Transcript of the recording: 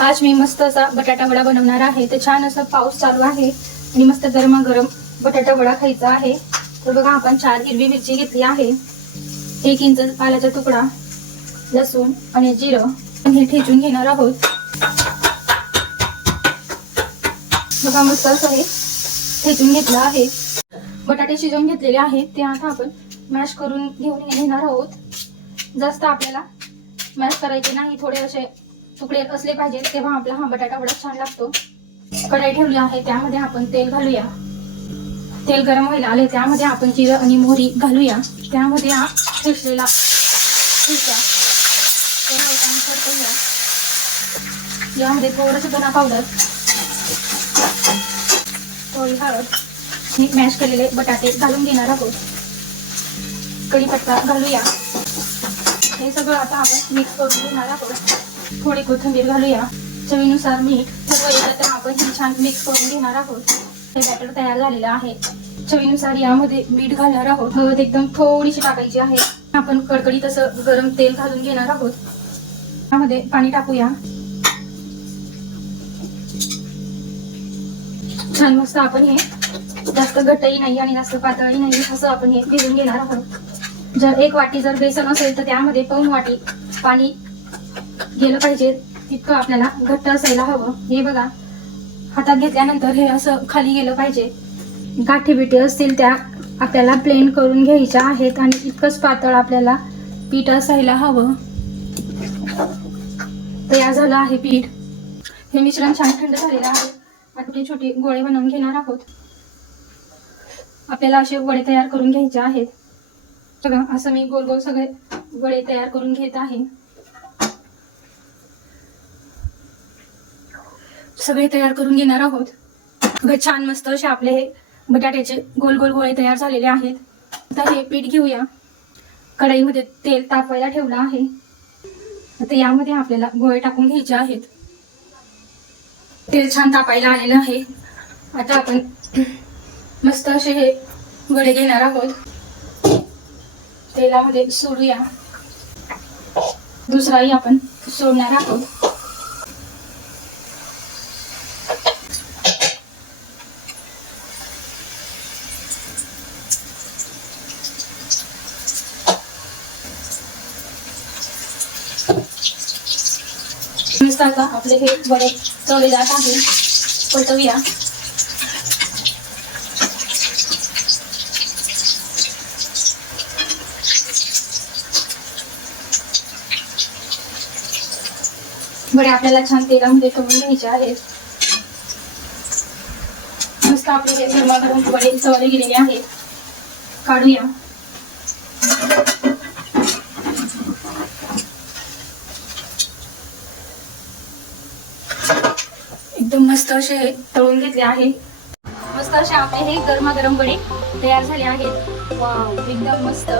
आज मी मस्त असा बटाटा वडा बनवणार आहे। तर छान असा पाऊस चालू आहे आणि मस्त गरमागरम बटाटा वडा खायचा आहे। तर बघा आपण 4 हिरवी मिरची घेतली आहे, 1 इंच आल्याचा तुकडा, लसूण आणि जिरं हे ठेचून घेणार आहोत। बघा मस्त असं हे ठेचून घेतलं आहे। बटाटे शिजवून घेतलेले आहेत ते आता आपण मॅश करून घेऊन घेणार आहोत। जास्त आपल्याला मॅश करायचे नाही, थोडे असे तुकडे असले पाहिजे, तेव्हा आपला हा बटाटा वडा छान लागतो। कढई ठेवली आहे, त्यामध्ये आपण तेल घालूया। तेल गरम व्हायला आले, त्यामध्ये आपण जिरं आणि मोहरी घालूया। त्यामध्ये हा ठेचलेला यामध्ये थोडंसं धना पावडर, थोडी हळद, हे मॅश केलेले बटाटे घालून घेणार आहोत। कढीपत्ता घालूया। हे सगळं आता आपण मिक्स करून घेणार आहोत। थोडी कोथिंबीर घालूया, चवीनुसार मीठ, सर्व एकत्र आपण हे छान मिक्स करून घेणार आहोत। हे बॅटर तयार झालेलं आहे। चवीनुसार यामध्ये मीठ घालणार आहोत, हळद एकदम थोडीशी टाकायची आहे। आपण कडकडीत असं गरम तेल घालून घेणार आहोत। यामध्ये पाणी टाकूया। छान मस्त आपण हे जास्त घट्टही नाही आणि जास्त पातळही नाही असं आपण हे भिजून घेणार आहोत। जर 1 वाटी जर बेसन असेल तर त्यामध्ये 2 वाटी पाणी गेलं पाहिजे, तितकं आपल्याला घट्ट असायला हवं। हे बघा हातात घेतल्यानंतर हे असं खाली गेलं पाहिजे। गाठी बिठी असतील त्या आपल्याला प्लेन करून घ्यायच्या आहेत आणि इतकंच पातळ आपल्याला पीठ असायला हवं। तयार झालं आहे पीठ। हे मिश्रण छान थंड झालेलं आहे। आता छोटे गोळे बनवून घेणार आहोत। आपल्याला असे वडे तयार करून घ्यायचे आहेत। बघा असं मी गोल गोल सगळे वडे तयार करून घेत आहे। सगळे तयार करून घेणार आहोत। बघा छान मस्त असे आपले हे बटाट्याचे गोल गोल गोळे तयार झालेले आहेत। आता हे पीठ घेऊया। कढईमध्ये तेल तापवायला ठेवलं आहे। आता यामध्ये आपल्याला गोळे टाकून घ्यायचे आहेत। तेल छान तापायला आलेलं आहे। आता आपण मस्त असे हे वडे घेणार आहोत। तेलामध्ये सोडूया। दुसराही आपण सोडणार आहोत। आता आपले हे वडे तळले जात आहे, पलटवूया। वडे आपल्याला छान तेलामध्ये तळून घ्यायचे आहेत। मस्त आपले हे गरमागरम वडे तळले गेलेले आहेत, काढूया। एकदम मस्त असे हे तळून घेतले आहे। मस्त असे आपले हे गरमागरम वडे तयार झाले आहेत। वाव एकदम मस्त।